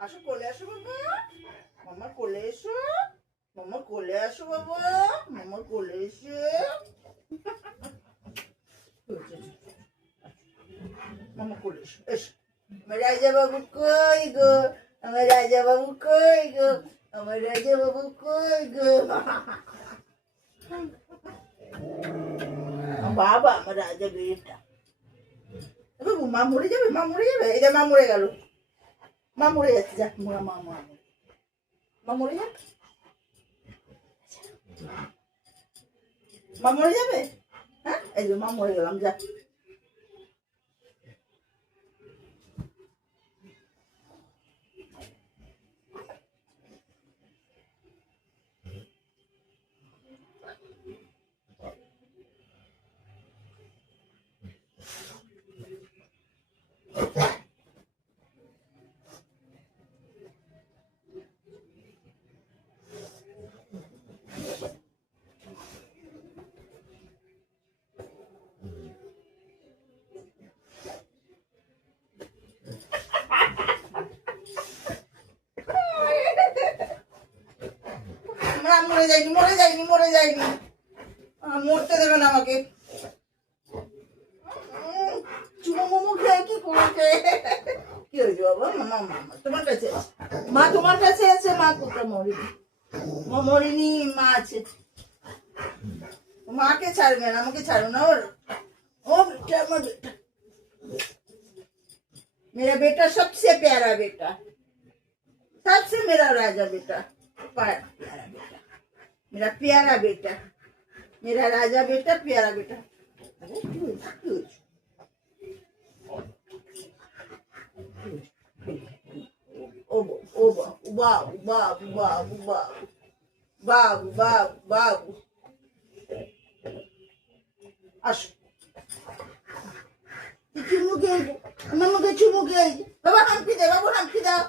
আসো কোলে আসো বাবা, মামা কোলে এসো, মামা কোলে আসো বাবা, মামা কোলে এসো। মামা কোলে এসো, এসো। আমার রাজা বাবু কই গো, আমার রাজা বাবু কই গো, আমার রাজা বাবু কই গো। বাবা আমার রাজা বেটা। বাবু মা মরে যাবে, মা মরে যাবে, এই যে মা মরে গেল, মা মরে যাচ্ছে, যাক মা মা মা মা মরে যাক, মা মরে যাবে। হ্যাঁ এই যে মা মরে গেলাম, যাক। মরে যায়নি, মরে যায়নি, মরে যায়নি, মরতে দেবে না আমাকে। চুমো মোমো খেয়ে কি করেছে? কি হয়েছে বাবা? মামা মামা তোমার কাছে আছে, মা তোমার কাছে আছে, মা কোথাও মরেনি, মা মরেনি, মা আছে। মাকে ছাড়বে না, আমাকে ছাড়ো না। ওর ও बेटा, আমার बेटा, मेरा बेटा सबसे प्यारा बेटा, सबसे मेरा राजा बेटा, प्यारा बेटा, मेरा प्यारा बेटा, मेरा राजा बेटा, प्यारा बेटा। अरे ओ ओ बाबू बाबू बाबू बाबू बाबू बाबू बाबू আসো, চুমু খেয়ে, আমার মুখে চুমু খেয়ে, বাবা হাম্পি দে, বাবু হাম্পি দাও।